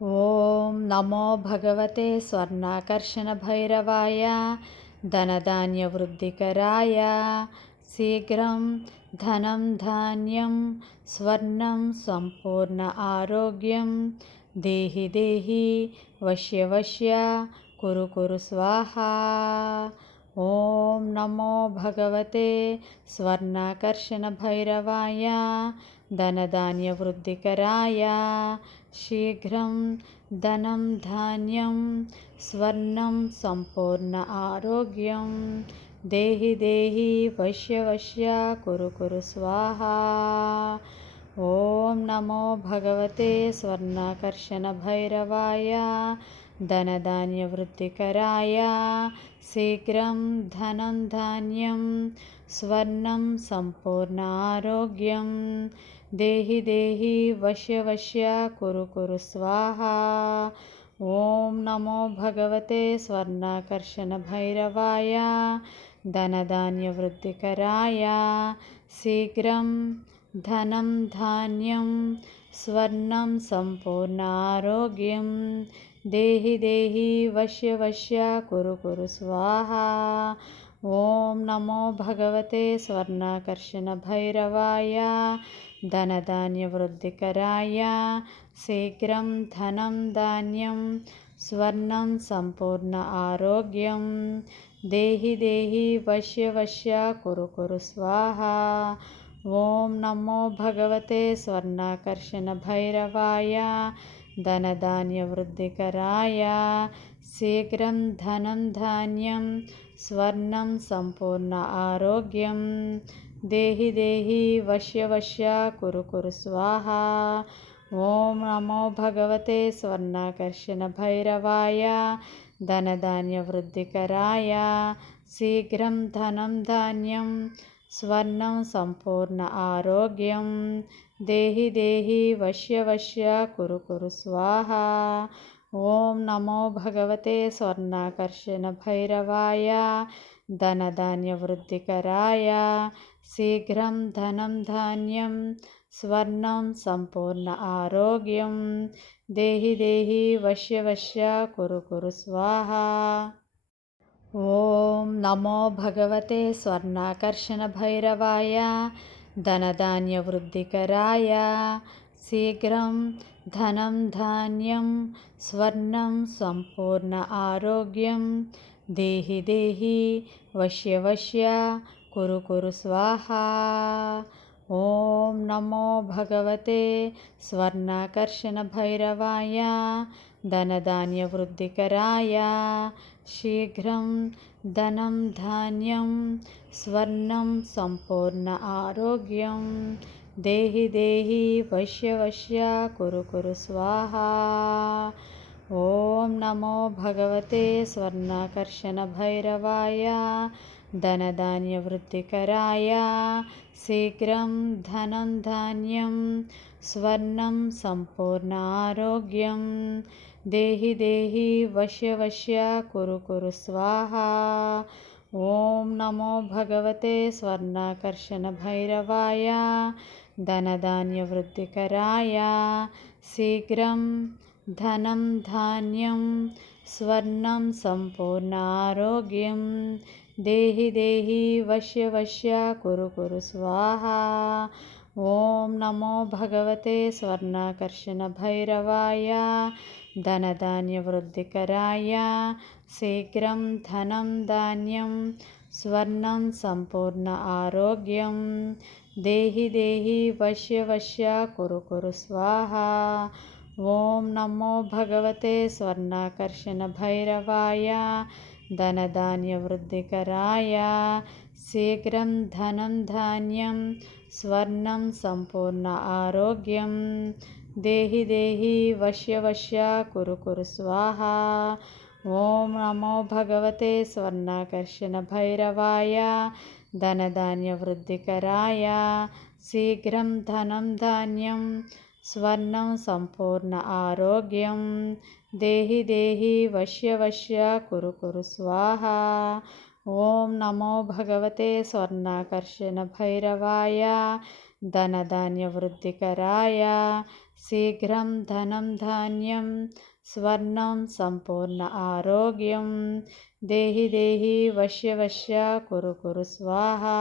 ఓం నమో భగవతే స్వర్ణాకర్షణభైరవాయ ధనధాన్యవృద్ధికరాయ శీఘ్రం ధనం ధాన్యం స్వర్ణం సంపూర్ణ ఆరోగ్యం దేహి దేహి వశ్య వశ్య కురు కురు స్వాహా. ఓం నమో భగవతే స్వర్ణాకర్షణభైరవాయ ధనధాన్యవృద్ధికరాయ శీఘ్రం ధనం ధాన్యం స్వర్ణం సంపూర్ణ ఆరోగ్యం దేహి దేహి వశ్య వశ్య కురు కురు స్వాహా. ఓం నమో భగవతే స్వర్ణాకర్షణభైరవాయ ధనధాన్యవృద్ధికరాయ శీఘ్రం ధనం ధాన్యం స్వర్ణం సంపూర్ణ ఆరోగ్యం దేహి దేహి వశ్య వశ్య కురు కురు స్వాహా. ఓం నమో భగవతే స్వర్ణాకర్షణభైరవాయ ధనధాన్యవృద్ధికరాయ శీఘ్రం ధనం ధాన్యం స్వర్ణం సంపూర్ణ ఆరోగ్యం దేహి దేహి వశ్య వశ్య కురు కురు స్వాహా. ఓం నమో భగవతే స్వర్ణాకర్షణభైరవాయ ధనధాన్యవృద్ధికరాయ శీఘ్రం ధనం ధాన్యం స్వర్ణం సంపూర్ణ ఆరోగ్యం దేహి దేహి వశ్య వశ్య కురు కురు స్వాహా. ఓం నమో భగవతే స్వర్ణాకర్షణభైరవాయ ధనధాన్యవృద్ధికరాయ శీఘ్రం ధనం ధాన్యం స్వర్ణం సంపూర్ణ ఆరోగ్యం దేహి దేహి వశ్య వశ్య కురు కురు స్వాహా. ఓం నమో భగవతే స్వర్ణాకర్షణభైరవాయ ధనధాన్యవృద్ధికరాయ శీఘ్రం ధనం ధాన్యం స్వర్ణం సంపూర్ణ ఆరోగ్యం దేహి దేహి వశ్య వశ్య కురు కురు స్వాహా. ఓం నమో భగవతే స్వర్ణాకర్షణభైరవాయ ధనధాన్యవృద్ధికరాయ శీఘ్రం ధనం ధాన్యం స్వర్ణం సంపూర్ణ ఆరోగ్యం దేహి దేహి వశ్య వశ్య కురు కురు స్వాహా. ఓం నమో భగవతే స్వర్ణాకర్షణభైరవాయ ధనధాన్యవృద్ధికరాయ శీఘ్రం ధనం ధాన్యం స్వర్ణం సంపూర్ణ ఆరోగ్యం దేహి దేహి వశ్య వశ్య కురు కురు స్వాహా. ఓం నమో భగవతే స్వర్ణాకర్షణభైరవాయ ధనధాన్యవృద్ధికరాయ శీఘ్రం ధనం ధాన్యం స్వర్ణం సంపూర్ణ ఆరోగ్యం దేహి దేహి వశ్య వశ్య కురు కురు స్వాహా. ఓం నమో భగవతే స్వర్ణాకర్షణభైరవాయ ధనధాన్యవృద్ధికరాయ శీఘ్రం ధనం ధాన్యం స్వర్ణం సంపూర్ణ ఆరోగ్యం దేహి దేహి వశ్య వశ్య కురు కురు స్వాహా. ఓం నమో భగవతే స్వర్ణాకర్షణభైరవాయ ధనధాన్యవృద్ధికరాయ శీఘ్రం ధనం ధాన్యం స్వర్ణం సంపూర్ణ ఆరోగ్యం దేహి దేహి వశ్య వశ్య కురు కురు స్వాహా. ఓం నమో భగవతే స్వర్ణాకర్షణభైరవాయ ధనధాన్యవృద్ధికరాయ శీఘ్రం ధనం ధాన్యం స్వర్ణం సంపూర్ణ ఆరోగ్యం దేహి దేహి వశ్య వశ్య కురు కురు స్వాహా. ఓం నమో భగవతే స్వర్ణాకర్షణభైరవాయ ధనధాన్యవృద్ధికరాయ శీఘ్రం ధనం ధాన్యం స్వర్ణం సంపూర్ణ ఆరోగ్యం దేహి దేహి వశ్య వశ్య కురు కురు స్వాహా. ఓం నమో భగవతే స్వర్ణాకర్షణభైరవాయ ధనధాన్యవృద్ధికరాయ శీఘ్రం ధనం ధాన్యం స్వర్ణం సంపూర్ణ ఆరోగ్యం దేహి దేహి వశ్య వశ్య కురు కురు స్వాహా. ఓం నమో భగవతే స్వర్ణాకర్షణభైరవాయ ధనధాన్యవృద్ధికరాయ శీఘ్రం ధనం ధాన్యం స్వర్ణం సంపూర్ణ ఆరోగ్యం దేహి దేహి వశ్య వశ్య కురు కురు స్వాహా.